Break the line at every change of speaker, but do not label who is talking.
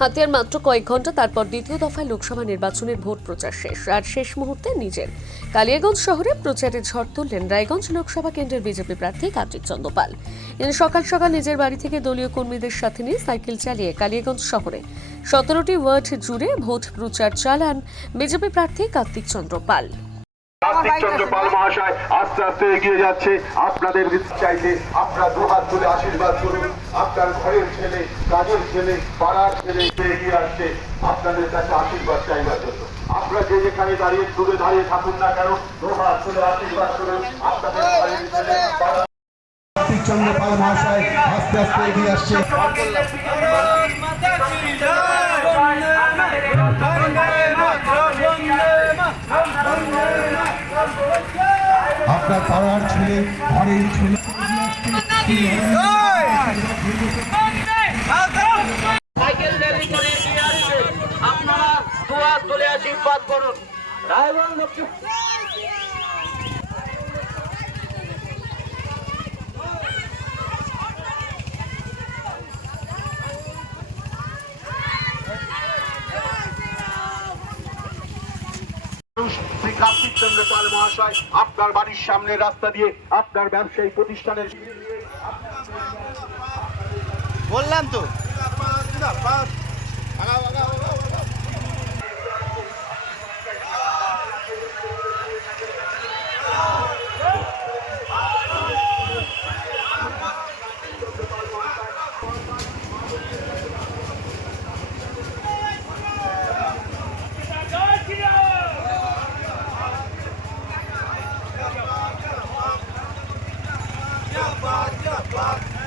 হাতে আর মাত্র কয়েক ঘণ্টা, তারপর দ্বিতীয় দফায় লোকসভা নির্বাচনের ভোট প্রচার শেষ। আর শেষ মুহূর্তে নিজের। কালিয়াগঞ্জ শহরে প্রচারে ঝড় তুললেন রায়গঞ্জ লোকসভা কেন্দ্রের বিজেপি প্রার্থী কার্তিক চন্দ্র পাল সকাল সকাল নিজের বাড়ি থেকে দলীয় কর্মীদের সাথে নিয়ে সাইকেল চালিয়ে কালিয়াগঞ্জ শহরে সতেরোটি ওয়ার্ড জুড়ে ভোট প্রচার চালান বিজেপি প্রার্থী কার্তিক চন্দ্র পাল
কার্তিক চন্দ্র পাল মহাশয় আস্তে আস্তে এগিয়ে যাচ্ছে। আপনাদের চাইতে আপনার দুহাত তুলে আশীর্বাদ করুন। আপনার ঘরের ছেলে কাজের ছেলে পাড়ার ছেলে এগিয়ে আসছে। আপনাদের কাছে আশীর্বাদ চাইবার জন্য। আপনারা যে যেখানে দাঁড়িয়ে দূরে দাঁড়িয়ে থাকুন না কেন দুহাত তুলে আশীর্বাদ করুন। আপনাদের ঘরের ছেলে পাড়ার
কার্তিক চন্দ্র পাল মহাশয় আস্তে আস্তে এগিয়ে আসছে। আপনার পাড়ার ছেলে ঘরের ছেলে।
সাইকেল র্যালি করে আপনারা দুয়ার তুলে আশীর্বাদ করুন। লক্ষ্মী
শ্রী কার্তিকচন্দ্র পাল মহাশয় আপনার বাড়ির সামনে রাস্তা দিয়ে আপনার ব্যবসায়ী প্রতিষ্ঠানের
বললাম তো। o'clock.